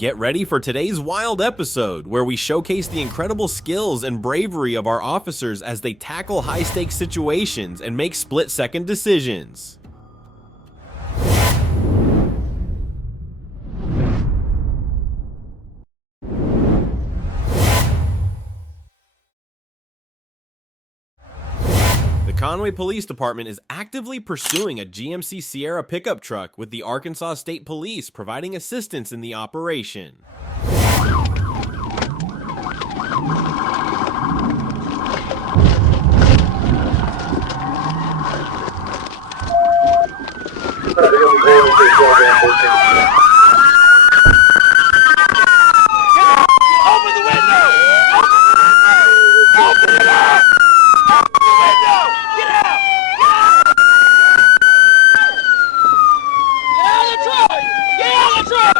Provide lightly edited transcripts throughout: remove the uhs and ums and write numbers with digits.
Get ready for today's wild episode, where we showcase the incredible skills and bravery of our officers as they tackle high-stakes situations and make split-second decisions. The Conway Police Department is actively pursuing a GMC Sierra pickup truck, with the Arkansas State Police providing assistance in the operation. Open the window! Open it up! Open the window! Get out! Get out of the truck! Get out of the truck!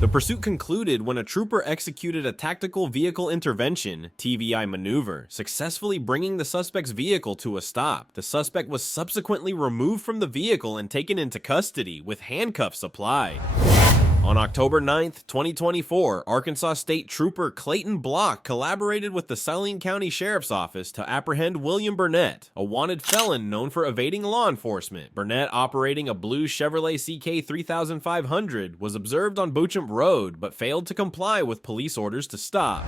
The pursuit concluded when a trooper executed a tactical vehicle intervention (TVI) maneuver, successfully bringing the suspect's vehicle to a stop. The suspect was subsequently removed from the vehicle and taken into custody, with handcuffs applied. On October 9th, 2024, Arkansas State Trooper Clayton Block collaborated with the Saline County Sheriff's Office to apprehend William Burnett, a wanted felon known for evading law enforcement. Burnett, operating a blue Chevrolet CK 3500, was observed on Beauchamp Road but failed to comply with police orders to stop.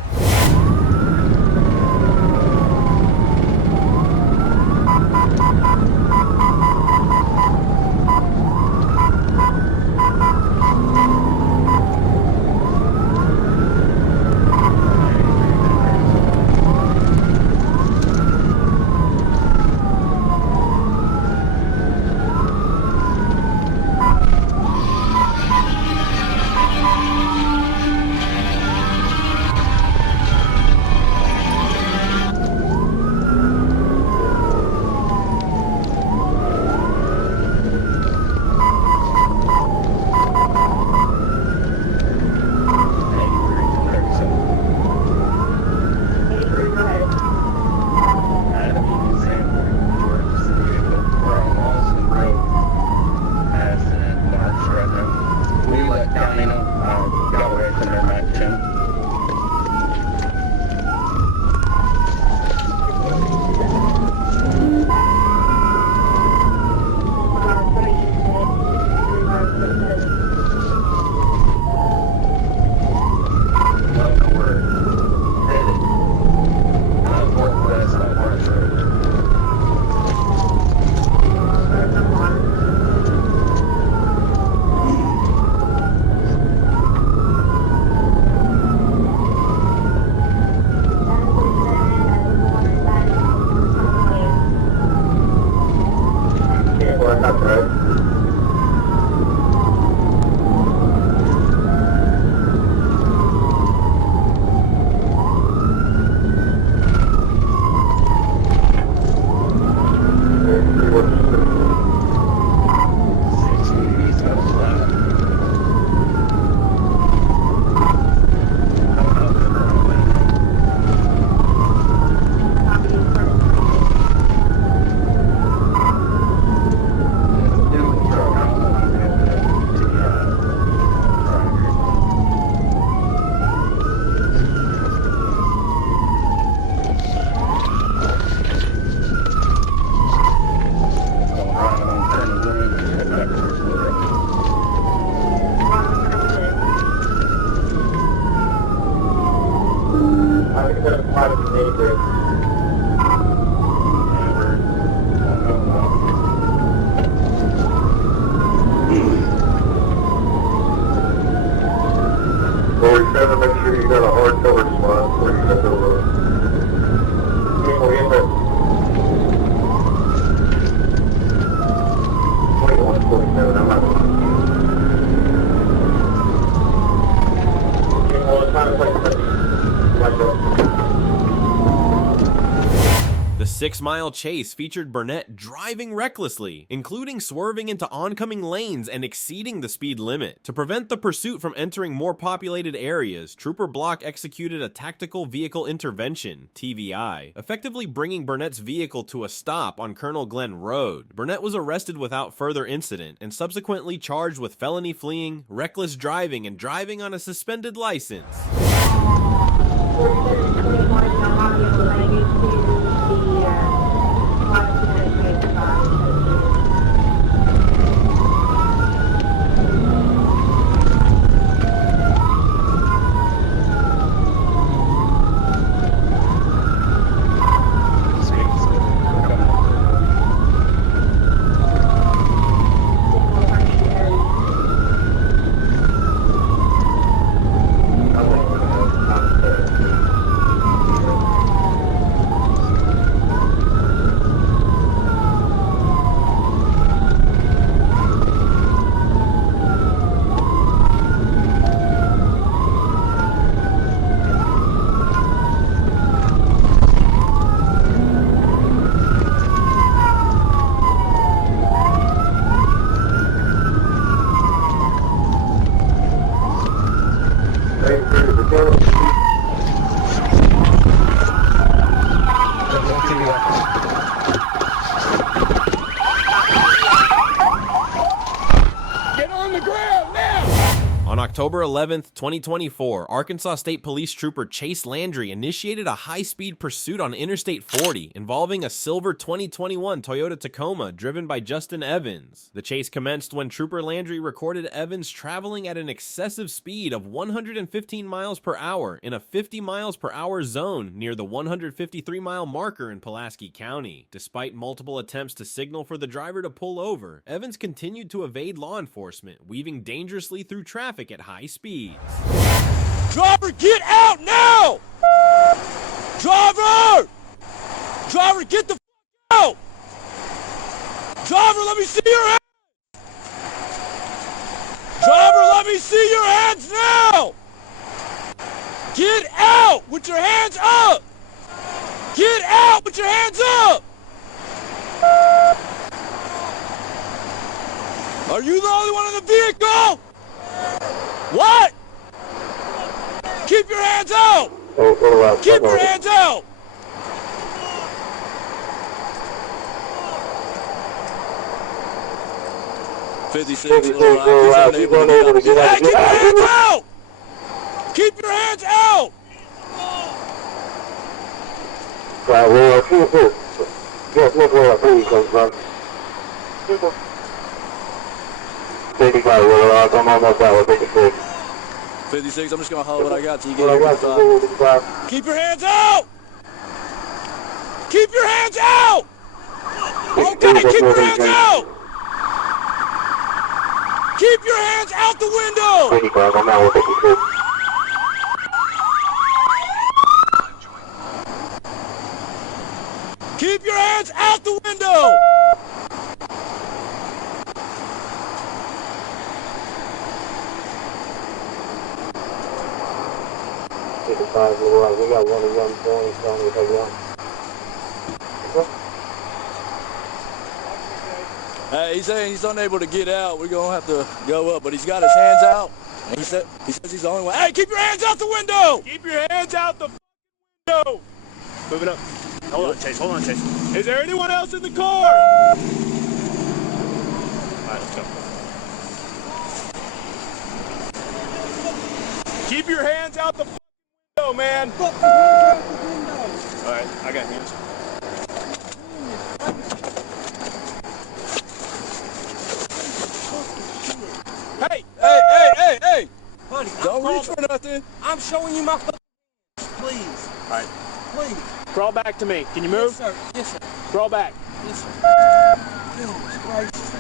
Make sure you got a hard cover spot where you got the people in there. 2147, I'm not going to. Well, it's kind of like that. 6-mile chase featured Burnett driving recklessly, including swerving into oncoming lanes and exceeding the speed limit. To prevent the pursuit from entering more populated areas, Trooper Block executed a Tactical Vehicle Intervention (TVI), effectively bringing Burnett's vehicle to a stop on Colonel Glenn Road. Burnett was arrested without further incident and subsequently charged with felony fleeing, reckless driving, and driving on a suspended license. On October 11th, 2024, Arkansas State Police Trooper Chase Landry initiated a high-speed pursuit on Interstate 40 involving a silver 2021 Toyota Tacoma driven by Justin Evans. The chase commenced when Trooper Landry recorded Evans traveling at an excessive speed of 115 miles per hour in a 50 miles per hour zone near the 153-mile marker in Pulaski County. Despite multiple attempts to signal for the driver to pull over, Evans continued to evade law enforcement, weaving dangerously through traffic at high speeds. Driver, get out now! Driver! Driver, get the out! Driver, let me see your hands! Driver, let me see your hands now! Get out with your hands up! Get out with your hands up! Are you the only one in the vehicle? What? Keep your hands out! Keep your hands out! Keep your hands out! Keep your hands out! I'm almost out with 56. 56, I'm just gonna hold what I got till you get here. Keep your hands out! Keep your hands out! Okay, keep your hands out! Keep your hands out the window! 55, I'm out with 56. Keep your hands out the window! We got one of them points on the Hey, he's saying he's unable to get out. We're gonna have to go up, but he's got his hands out. And he says he's the only one. Hey, keep your hands out the window! Keep your hands out the window! Moving up. Hold on, Chase. Hold on, Chase. Is there anyone else in the car? All right, let's go. Keep your hands out the window, man. All right, I got hands. Hey! Buddy, don't reach for nothing. I'm showing you my please. All right. Please. Crawl back to me. Can you move? Yes, sir. Yes, sir. Crawl back. Yes, sir. Goodness gracious.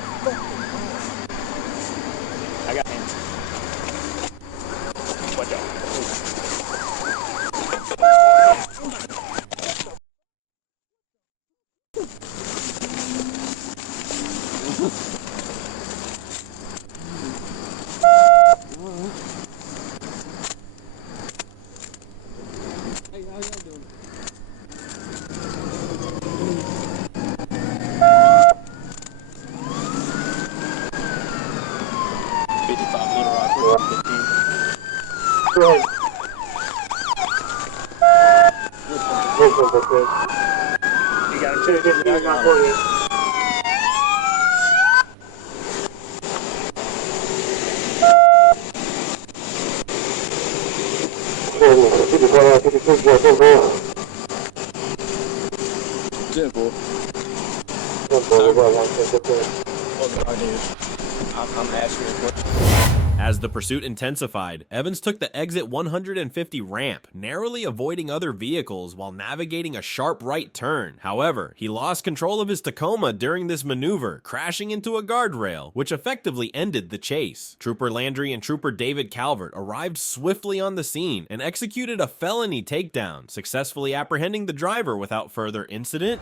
I got hands. Watch out. Hey, how y'all doing? 55 Little Rock, we're 15. Go ahead. You got him too? I got for you. I'm asking you a question. As the pursuit intensified, Evans took the exit 150 ramp, narrowly avoiding other vehicles while navigating a sharp right turn. However, he lost control of his Tacoma during this maneuver, crashing into a guardrail, which effectively ended the chase. Trooper Landry and Trooper David Calvert arrived swiftly on the scene and executed a felony takedown, successfully apprehending the driver without further incident.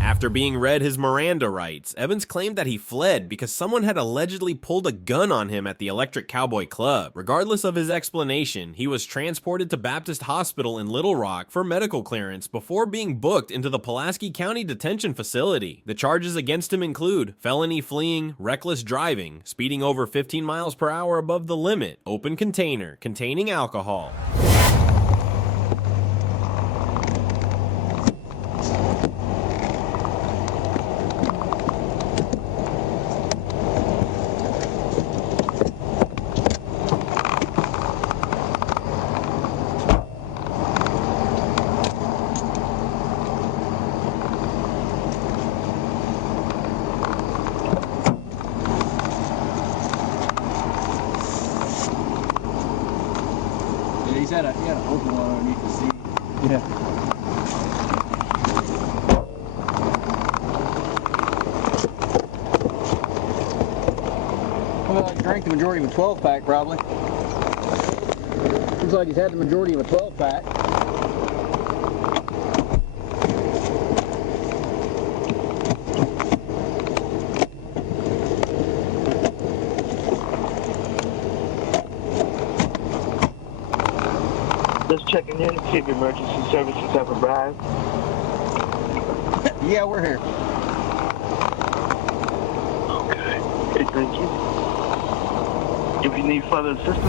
After being read his Miranda rights, Evans claimed that he fled because someone had allegedly pulled a gun on him at the Electric Cowboy Club. Regardless of his explanation, he was transported to Baptist Hospital in Little Rock for medical clearance before being booked into the Pulaski County Detention Facility. The charges against him include felony fleeing, reckless driving, speeding over 15 miles per hour above the limit, open container containing alcohol. He had an open one underneath the seat. Yeah. Well, I drank the majority of a 12-pack, probably. Looks like he's had the majority of a 12-pack. Just checking in to see if emergency services have arrived. Yeah, we're here. Okay. Okay, thank you. If you need further assistance,